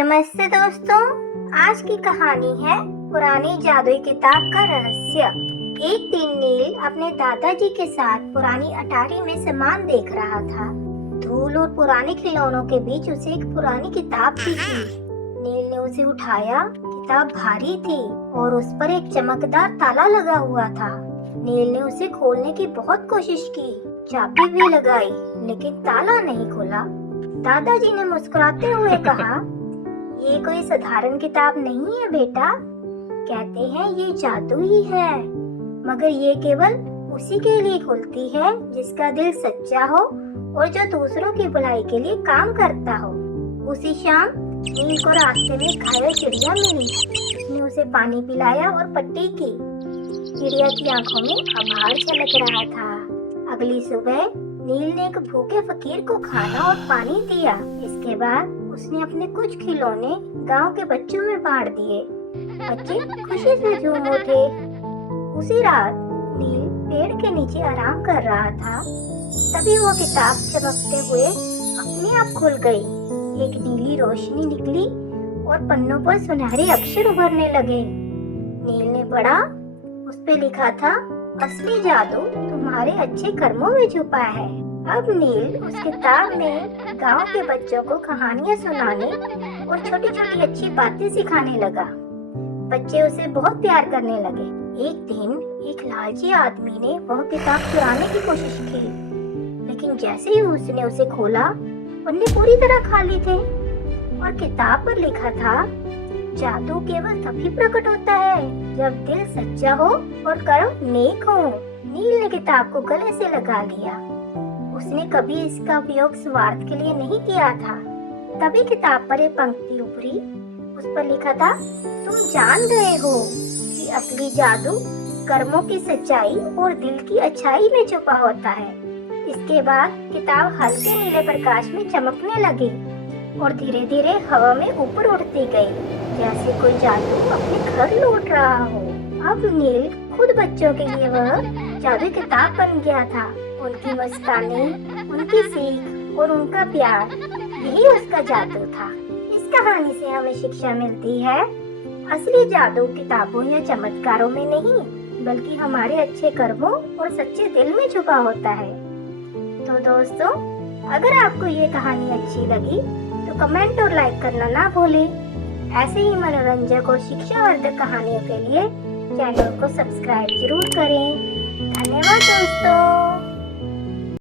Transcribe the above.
नमस्ते दोस्तों, आज की कहानी है पुरानी जादुई किताब का रहस्य। एक दिन नील अपने दादाजी के साथ पुरानी अटारी में सामान देख रहा था। धूल और पुराने खिलौनों के बीच उसे एक पुरानी किताब दिखी। नील ने उसे उठाया। किताब भारी थी और उस पर एक चमकदार ताला लगा हुआ था। नील ने उसे खोलने की बहुत कोशिश की, चाबी भी लगाई, लेकिन ताला नहीं खुला। दादाजी ने मुस्कुराते हुए कहा, ये कोई साधारण किताब नहीं है बेटा। कहते हैं ये जादू ही है, मगर ये केवल उसी के लिए खुलती है जिसका दिल सच्चा हो और जो दूसरों की भलाई के लिए काम करता हो। उसी शाम नील को रास्ते में घायल चिड़िया मिली। उसने उसे पानी पिलाया और पट्टी की। चिड़िया की आंखों में आभार छलक रहा था। अगली सुबह नील ने एक भूखे फकीर को खाना और पानी दिया। इसके बाद उसने अपने कुछ खिलौने गांव के बच्चों में बांट दिए। बच्चे खुशी से झूम उठे। उसी रात नील पेड़ के नीचे आराम कर रहा था। तभी वो किताब चमकते हुए अपने आप खुल गई। एक नीली रोशनी निकली और पन्नों पर सुनहरे अक्षर उभरने लगे। नील ने पढ़ा। उस पे लिखा था, असली जादू तुम्हारे अच्छे कर्मों में छुपा है। अब नील उस किताब में गांव के बच्चों को कहानियां सुनाने और छोटी छोटी अच्छी बातें सिखाने लगा। बच्चे उसे बहुत प्यार करने लगे। एक दिन एक लालची आदमी ने वह किताब चुराने की कोशिश की, लेकिन जैसे ही उसने उसे खोला, पन्ने पूरी तरह खाली थे और किताब पर लिखा था, जादू केवल तभी प्रकट होता है जब दिल सच्चा हो और कर्म नेक हो। नील ने किताब को गले से लगा लिया। उसने कभी इसका उपयोग स्वार्थ के लिए नहीं किया था। तभी किताब पर एक पंक्ति उभरी। उस पर लिखा था, तुम जान गए हो कि असली जादू कर्मों की सच्चाई और दिल की अच्छाई में छुपा होता है। इसके बाद किताब हल्के नीले प्रकाश में चमकने लगी और धीरे धीरे हवा में ऊपर उड़ती गई, जैसे कोई जादू अपने घर लौट रहा हो। अब नील खुद बच्चों के लिए वह जादुई किताब बन गया था। उनकी मस्तानी, उनकी सीख और उनका प्यार, यही उसका जादू था। इस कहानी से हमें शिक्षा मिलती है, असली जादू किताबों या चमत्कारों में नहीं, बल्कि हमारे अच्छे कर्मों और सच्चे दिल में छुपा होता है। तो दोस्तों, अगर आपको ये कहानी अच्छी लगी तो कमेंट और लाइक करना ना भूलें। ऐसे ही मनोरंजक और शिक्षावर्धक कहानियों के लिए चैनल को सब्सक्राइब जरूर करें। धन्यवाद दोस्तों।